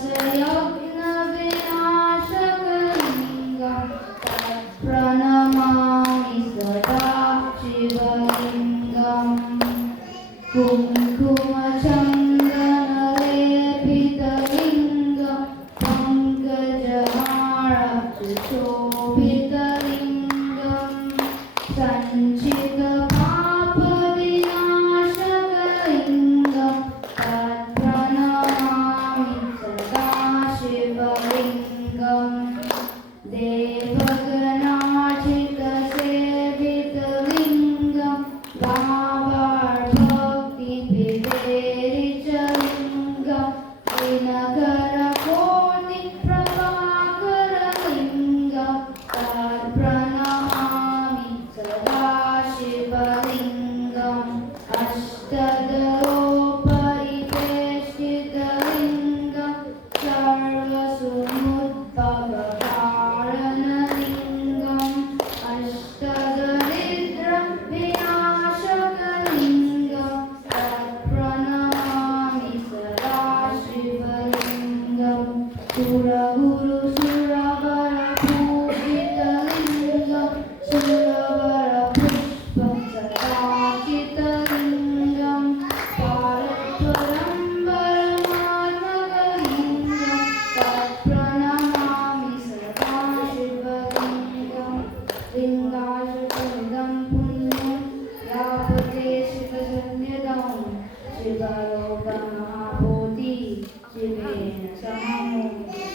सर्वसयज्ञविनाशकलिङ्गं तत्प्रणमामि सदा शिवलिङ्गम् कुङ्कुमचन्दनलेपितलिङ्गं पङ्कजहारशोभितलिङ्गं सञ्चितपापविनाशकलिङ्गं तत्प्रणमामि सदा शिवलिङ्गम् देवगणार्चितसेवितलिङ्गं भावार्भक्तिविवेरितलिङ्गं दिनकरकोटिप्रभाकरलिङ्गं तत्प्रणमामि सदा शिवलिङ्गम् अष्टदलोपरिवेष्टितलिङ्गं सर्वसमुद्भवकारणलिङ्गम् अष्टदरिद्रं विनाशकलिङ्गं तत्प्रणमामि सदा शिवलिङ्गम् सुरगुरुसुरवरपूजितलिङ्गं सुरवरपुष्पसदाचितलिङ्गं पारत्वरम्बरमात्मकलिङ्गं तत्प्रणमामि सदा शिवलिङ्गम् लिङ्गाशतमिदं पुण्यं यापते शिवसन्निधं शिवलोकमहाबोधि शिवेन समम्